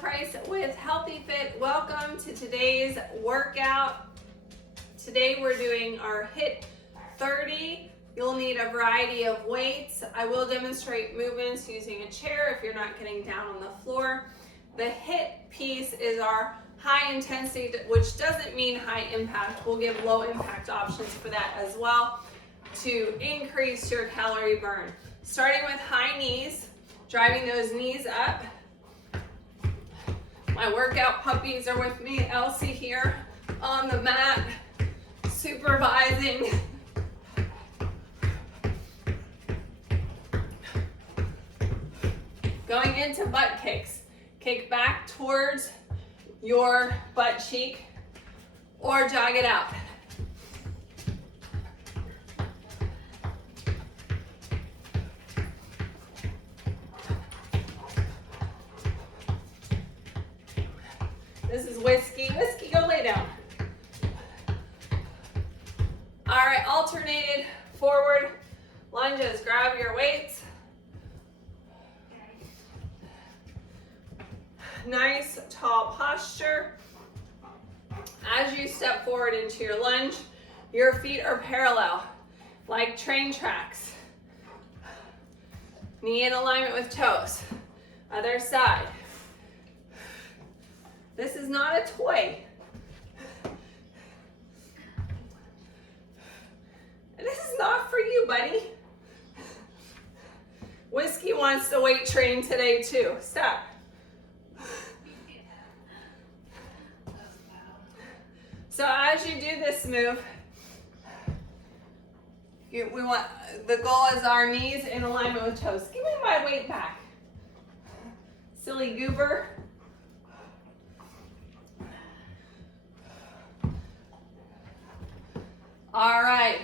Price with Healthy Fit. Welcome to today's workout. Today we're doing our HIIT 30. You'll need a variety of weights. I will demonstrate movements using a chair if you're not getting down on the floor. The HIIT piece is our high intensity, which doesn't mean high impact. We'll give low impact options for that as well to increase your calorie burn. Starting with high knees, driving those knees up. My workout puppies are with me. Elsie here on the mat, supervising. Going into butt kicks. Kick back towards your butt cheek or jog it out. This is Whiskey. Whiskey, go lay down. All right, alternated forward lunges. Grab your weights. Nice tall posture. As you step forward into your lunge, your feet are parallel, like train tracks. Knee in alignment with toes. Other side. This is not a toy. This is not for you, buddy. Whiskey wants to weight train today too. Stop. So as you do this move, the goal is our knees in alignment with toes. Give me my weight back. Silly goober. All right.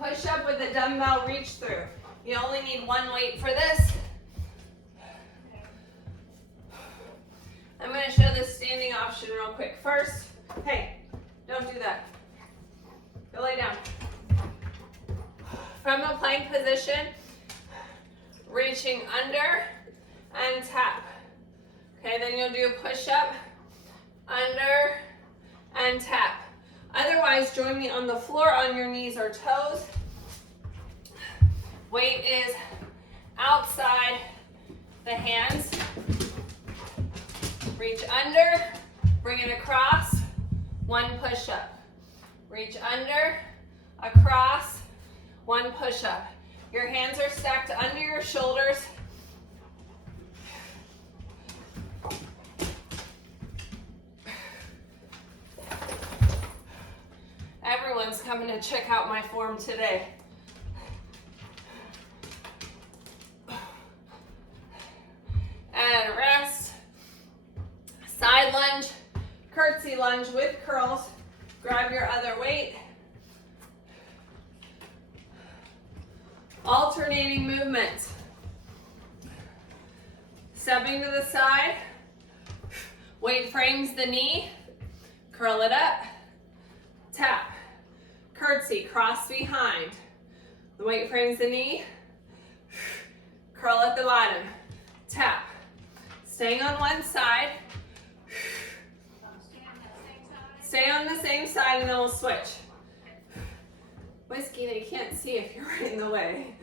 Push up with the dumbbell reach through. You only need one weight for this. I'm going to show the standing option real quick. First, hey, don't do that. Go lay down. From a plank position, reaching under and tap. Okay, then you'll do a push up, under, and tap. Otherwise, join me on the floor on your knees or toes. Weight is outside the hands. Reach under, bring it across, one push-up. Reach under, across, one push-up. Your hands are stacked under your shoulders. Everyone's coming to check out my form today. And rest. Side lunge, curtsy lunge with curls. Grab your other weight. Alternating movements. Stepping to the side. Weight frames the knee. Curl it up. Tap. Curtsy, cross behind. The weight frames the knee. Curl at the bottom. Tap. Staying on one side. Stay on the same side and then we'll switch. Whiskey, they can't see if you're right in the way.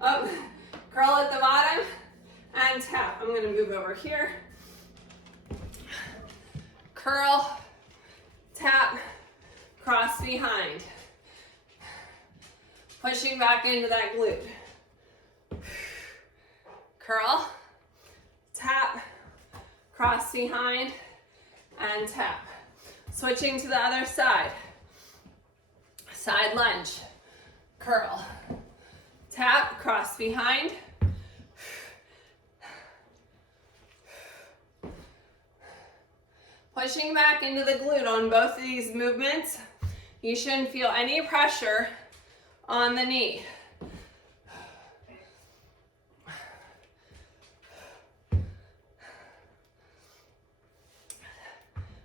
Up, curl at the bottom and tap. I'm going to move over here. Curl, tap, cross behind. Pushing back into that glute. Curl, tap, cross behind, and tap. Switching to the other side. Side lunge. Curl. Tap, cross behind. Pushing back into the glute on both of these movements. You shouldn't feel any pressure on the knee.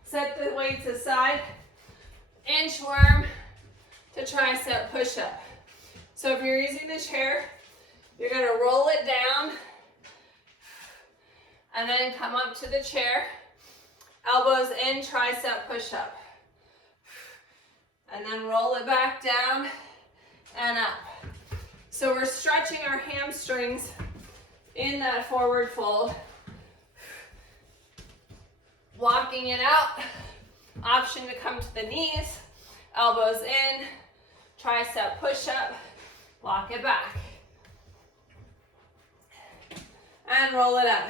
Set the weights aside. Inchworm to tricep push-up. So if you're using the chair, you're going to roll it down And then come up to the chair. Elbows in, tricep push-up. And then roll it back down and up. So we're stretching our hamstrings in that forward fold. Walking it out. Option to come to the knees. Elbows in, tricep push-up. Walk it back. And roll it up.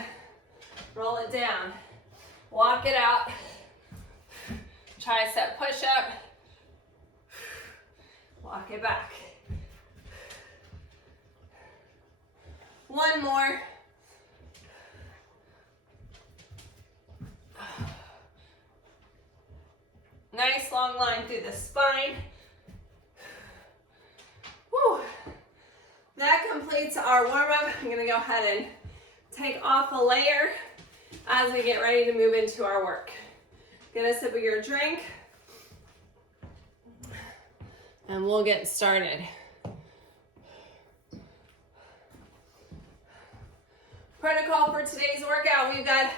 Roll it down. Walk it out. Tricep push-up. Walk it back. One more. Nice long line through the spine. Whew. That completes our warm-up. I'm gonna go ahead and take off a layer as we get ready to move into our work. Get a sip of your drink, and we'll get started. Protocol for today's workout, we've got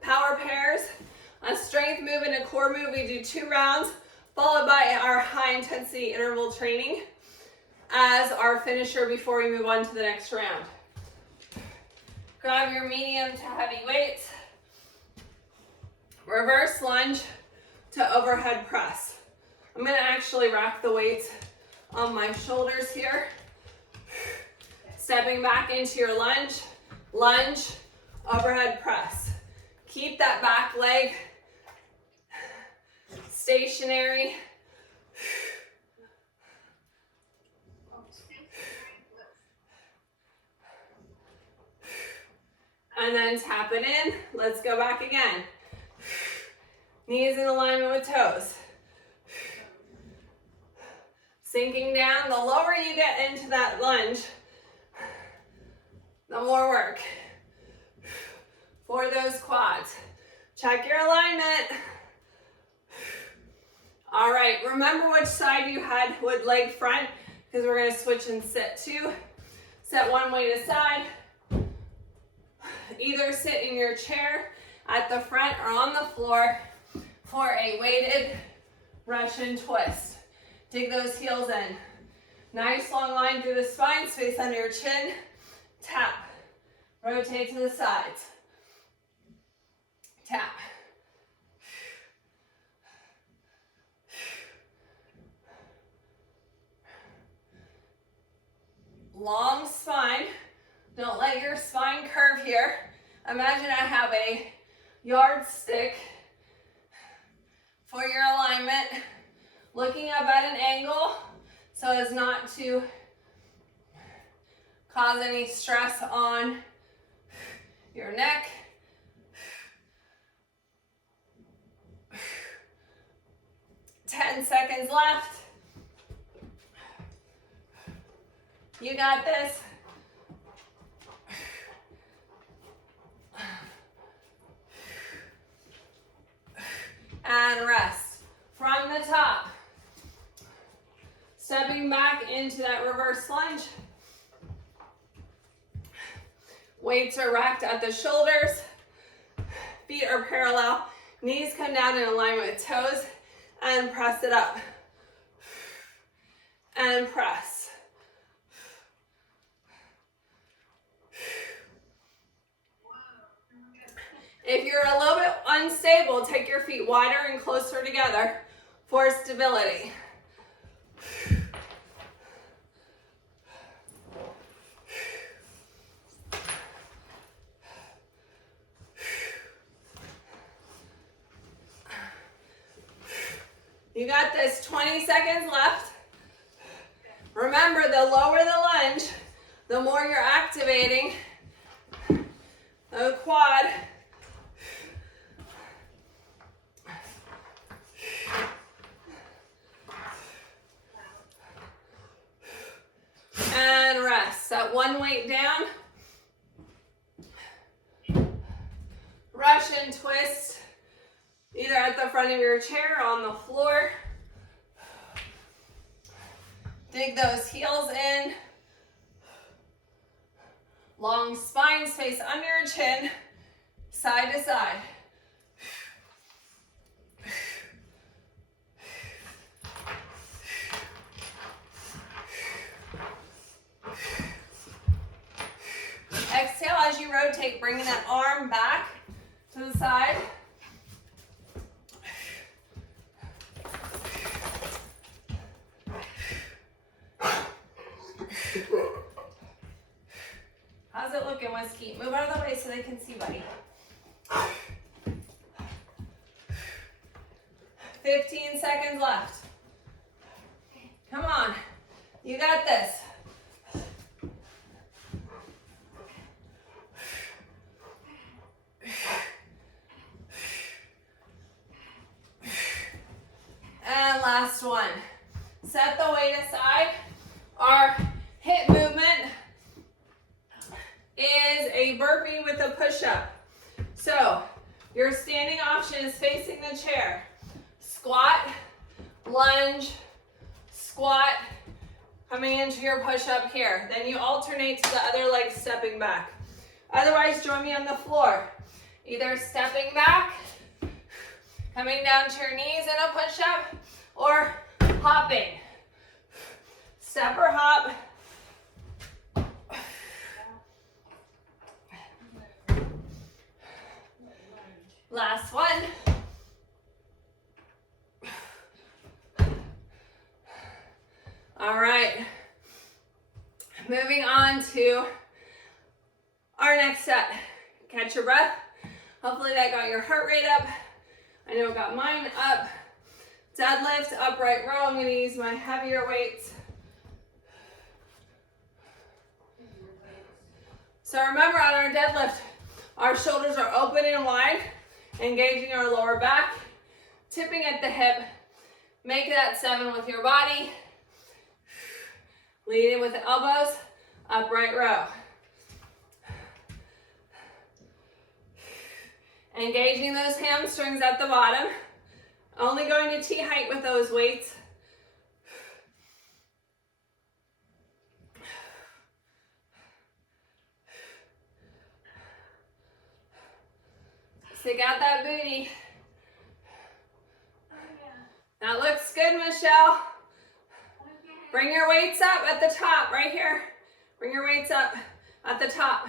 power pairs, a strength move and a core move. We do 2 rounds, followed by our high intensity interval training as our finisher before we move on to the next round. Grab your medium to heavy weights. Reverse lunge to overhead press. I'm gonna actually rack the weights on my shoulders here. Stepping back into your lunge, lunge, overhead press. Keep that back leg stationary. And then tap it in. Let's go back again. Knees in alignment with toes. Sinking down. The lower you get into that lunge, the more work for those quads. Check your alignment. All right, remember which side you had with leg front, because we're gonna switch and sit too. Set one weight aside. Either sit in your chair at the front or on the floor for a weighted Russian twist. Dig those heels in. Nice long line through the spine, space under your chin. Tap. Rotate to the sides. Tap. Long spine. Don't let your spine curve here. Imagine I have a yardstick for your alignment, looking up at an angle so as not to cause any stress on your neck. Ten seconds left. You got this. And rest. From the top. Stepping back into that reverse lunge. Weights are racked at the shoulders. Feet are parallel. Knees come down in alignment with toes. And press it up. And press. If you're a little bit unstable, take your feet wider and closer together for stability. You got this, 20 seconds left. Remember, the lower the lunge, the more you're activating the quad. And rest. Set one weight down. Russian twist, either at the front of your chair or on the floor. Dig those heels in. Long spine, space under your chin. side to side. Exhale as you rotate, bringing that arm back to the side. How's it looking, Whiskey? Move out of the way so they can see, buddy. 15 seconds left. Come on. You got this. And last one. Set the weight aside. Our HIIT movement is a burpee with a push-up. So your standing option is facing the chair. Squat, lunge, squat, coming into your push-up here. Then you alternate to the other leg stepping back. Otherwise, join me on the floor. Either stepping back, coming down to your knees in a push-up, or hopping. Step or hop. Last one. All right. Moving on to our next set. Catch your breath. Hopefully that got your heart rate up. I know it got mine up. Deadlift, upright row. I'm going to use my heavier weights. So remember, on our deadlift, our shoulders are open and wide, engaging our lower back, tipping at the hip. Make that 7 with your body. Lead in with the elbows, upright row. Engaging those hamstrings at the bottom. Only going to T height with those weights. Stick out that booty. That looks good, Michelle. Bring your weights up at the top, right here. Bring your weights up at the top.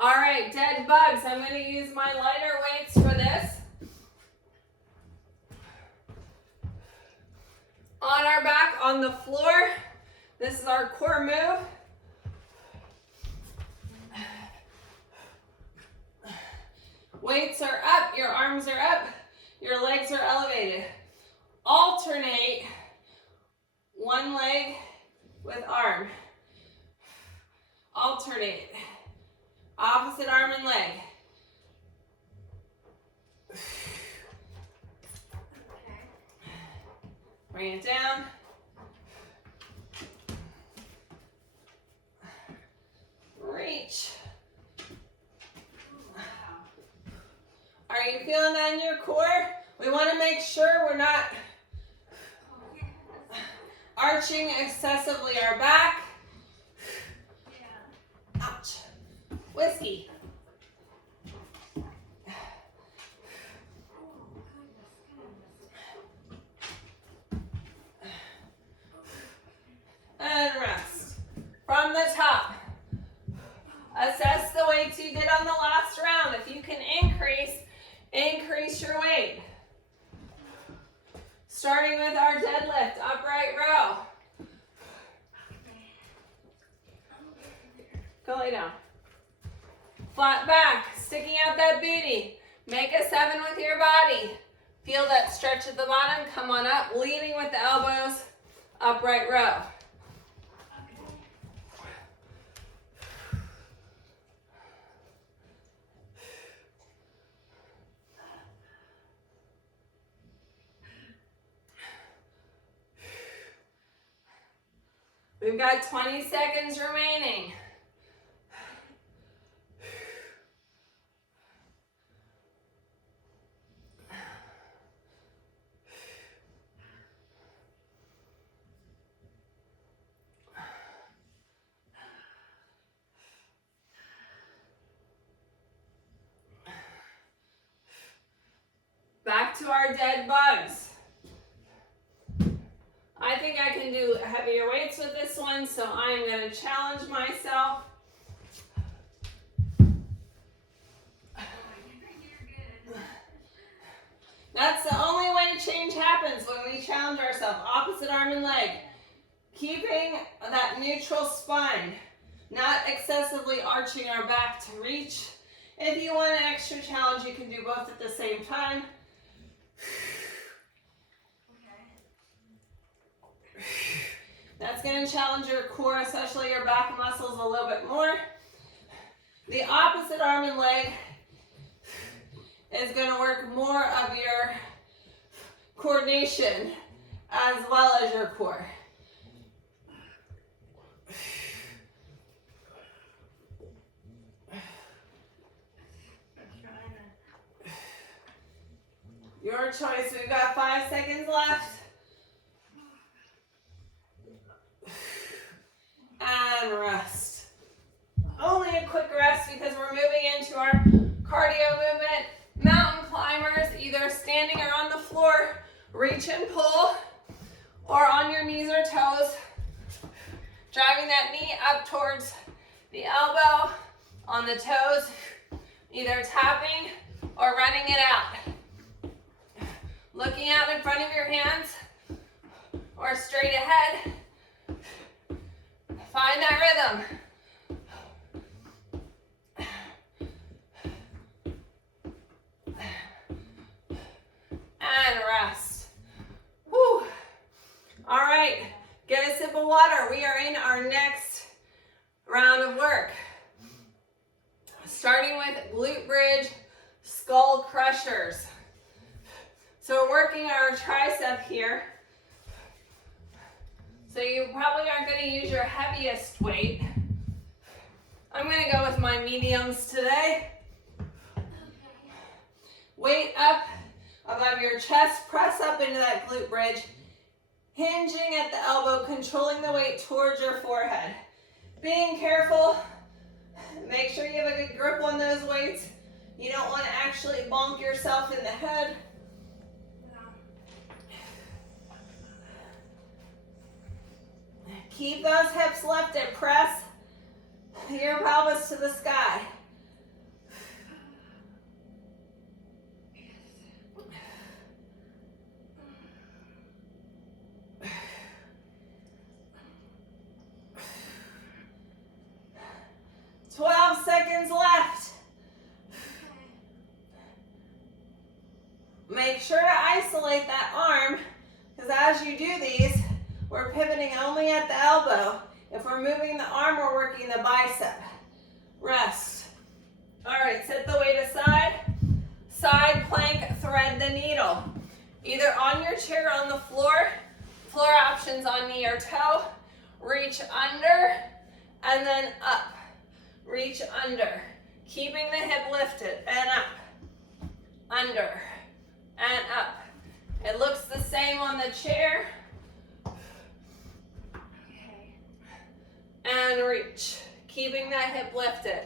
All right, dead bugs. I'm going to use my lighter weights for this. On our back, on the floor. This is our core move. Weights are up, your arms are up, your legs are elevated. Alternate one leg with arm. Alternate. Opposite arm and leg. Bring it down. Reach. Are you feeling that in your core? We want to make sure we're not arching excessively our back. Ouch. Whiskey. And rest. From the top. Assess the weights you did on the last round. If you can increase your weight. Starting with our deadlift, upright row. Go lay down. Flat back, sticking out that booty. Make a 7 with your body. Feel that stretch at the bottom. Come on up, leading with the elbows, upright row. We've got 20 seconds remaining. back to our dead bugs. I think I can do heavier weights with this one, so I'm going to challenge myself. That's the only way change happens, when we challenge ourselves. Opposite arm and leg. Keeping that neutral spine. Not excessively arching our back to reach. If you want an extra challenge, you can do both at the same time. That's going to challenge your core, especially your back muscles, a little bit more. The opposite arm and leg is going to work more of your coordination as well as your core. Your choice. We've got 5 seconds left. And rest. Only a quick rest because we're moving into our cardio movement. Mountain climbers, either standing or on the floor, reach and pull, or on your knees or toes, driving that knee up towards the elbow, on the toes, either tapping or running it out. Looking out in front of your hands or straight ahead. Find that rhythm. And rest. Whew. All right, get a sip of water. We are in our next round of work. Starting with glute bridge, skull crushers. So we're working our tricep here. So you probably aren't going to use your heaviest weight. I'm going to go with my mediums today. Weight up above your chest, press up into that glute bridge, hinging at the elbow, controlling the weight towards your forehead. Being careful, make sure you have a good grip on those weights. You don't want to actually bonk yourself in the head. Keep those hips lifted, press your pelvis to the sky. Okay. 12 seconds left. Make sure to isolate that arm, because as you do these, we're pivoting only at the elbow. If we're moving the arm, we're working the bicep. Rest. All right, set the weight aside. Side plank, thread the needle. Either on your chair or on the floor. Floor options on knee or toe. Reach under and then up. Reach under. Keeping the hip lifted and up. Under and up. It looks the same on the chair. And reach, keeping that hip lifted.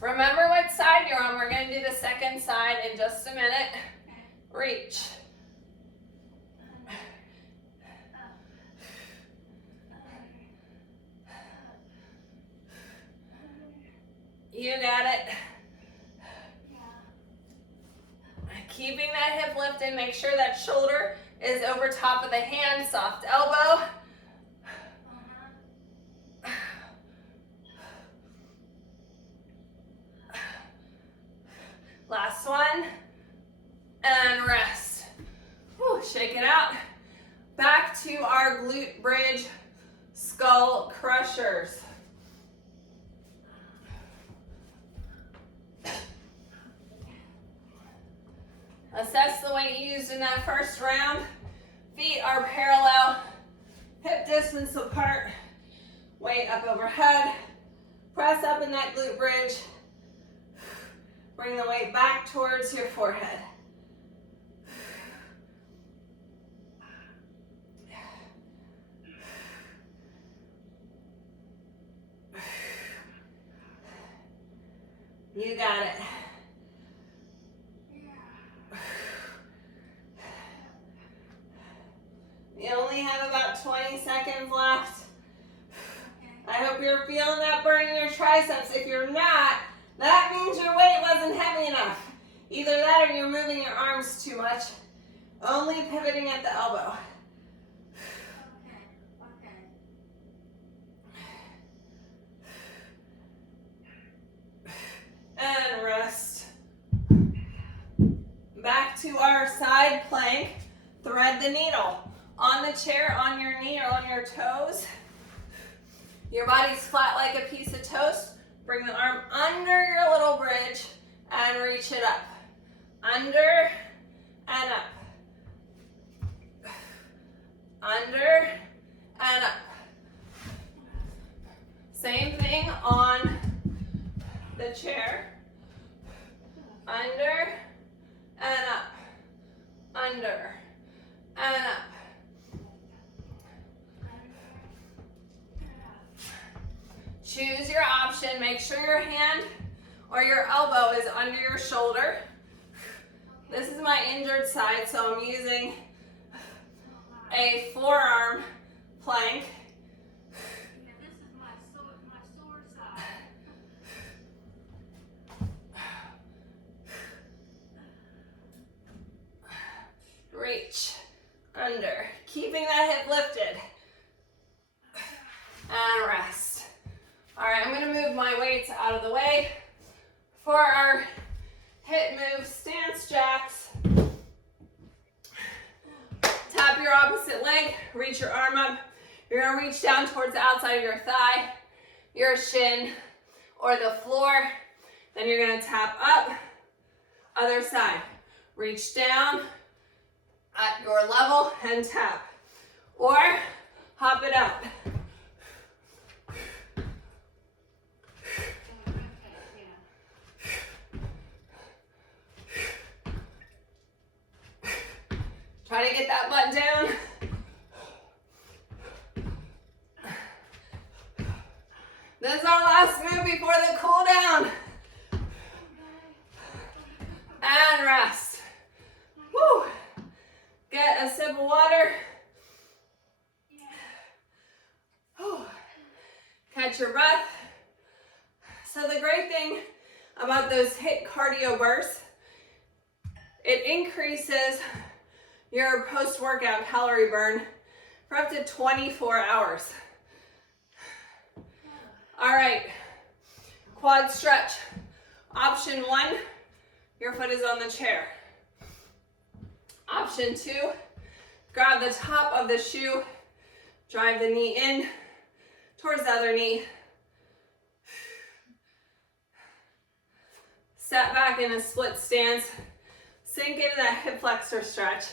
Remember what side you're on. We're going to do the second side in just a minute. Reach. You got it. Keeping that hip lifted, make sure that shoulder is over top of the hand, soft elbow. Last one, and rest. Whew, shake it out. Back to our glute bridge skull crushers. Assess the weight used in that first round. Feet are parallel, hip distance apart, weight up overhead. Press up in that glute bridge. Bring the weight back towards your forehead. You got it. about 20 seconds left. I hope you're feeling that burn in your triceps. If you're not, that means your weight wasn't heavy enough. Either that or you're moving your arms too much. Only pivoting at the elbow. And rest. Back to our side plank. Thread the needle. On the chair, on your knee or on your toes. Your body's flat like a piece of toast. Bring the arm under your little bridge and reach it up. Under and up. Under and up. Same thing on the chair. Under and up. Under and up. Choose your option. Make sure your hand or your elbow is under your shoulder. This is my injured side, so I'm using a forearm plank. Yeah, this is my sore side. Reach under, keeping that hip lifted. And rest. All right, I'm gonna move my weights out of the way for our HIIT move stance jacks. Tap your opposite leg, reach your arm up. You're gonna reach down towards the outside of your thigh, your shin, or the floor. Then you're gonna tap up, other side. Reach down at your level and tap. Or hop it up. Try to get that butt down. This is our last move before the cool down. And rest. Woo. Get a sip of water. Whew. Catch your breath. So the great thing about those HIIT cardio bursts, it increases your post-workout calorie burn for up to 24 hours. All right, quad stretch. Option 1, your foot is on the chair. Option 2, grab the top of the shoe, drive the knee in towards the other knee. Step back in a split stance. Sink into that hip flexor stretch.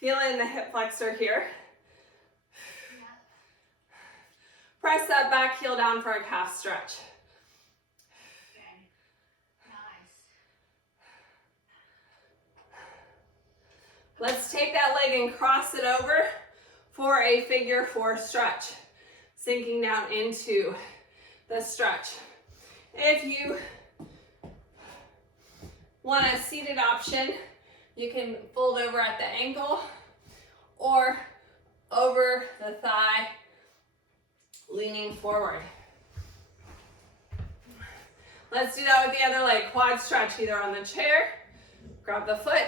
Feel it in the hip flexor here. Press that back heel down for a calf stretch. Okay. Nice. Let's take that leg and cross it over for a figure 4 stretch. Sinking down into the stretch. If you want a seated option, you can fold over at the ankle or over the thigh, leaning forward. Let's do that with the other leg. Quad stretch, either on the chair, grab the foot,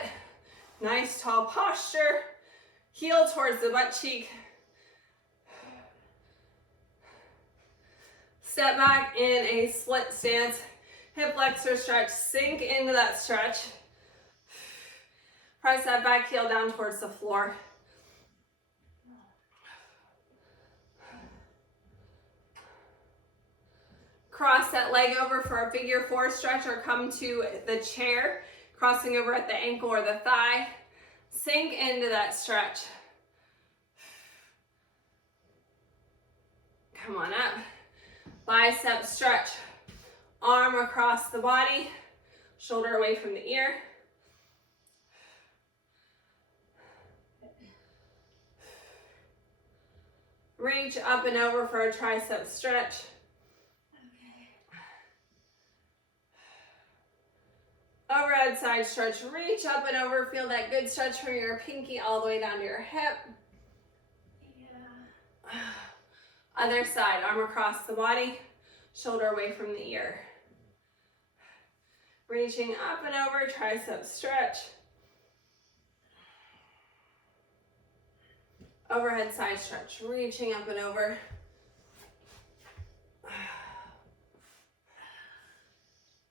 nice tall posture, heel towards the butt cheek. Step back in a split stance, hip flexor stretch, sink into that stretch. Press that back heel down towards the floor. Cross that leg over for a figure 4 stretch or come to the chair, crossing over at the ankle or the thigh. Sink into that stretch. Come on up. Bicep stretch. Arm across the body, shoulder away from the ear. Reach up and over for a tricep stretch. Overhead side stretch, reach up and over, feel that good stretch from your pinky all the way down to your hip. Yeah. Other side, arm across the body, shoulder away from the ear. Reaching up and over, tricep stretch. Overhead side stretch, reaching up and over.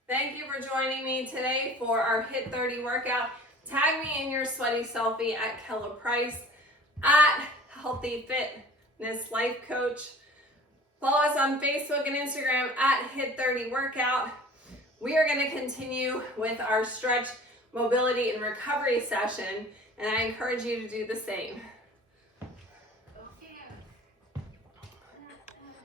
Thank you for joining me today for our HIIT 30 workout. Tag me in your sweaty selfie at Keller Price, at Healthy Fitness Life Coach. Follow us on Facebook and Instagram at HIIT 30 Workout. We are going to continue with our stretch, mobility, and recovery session, and I encourage you to do the same.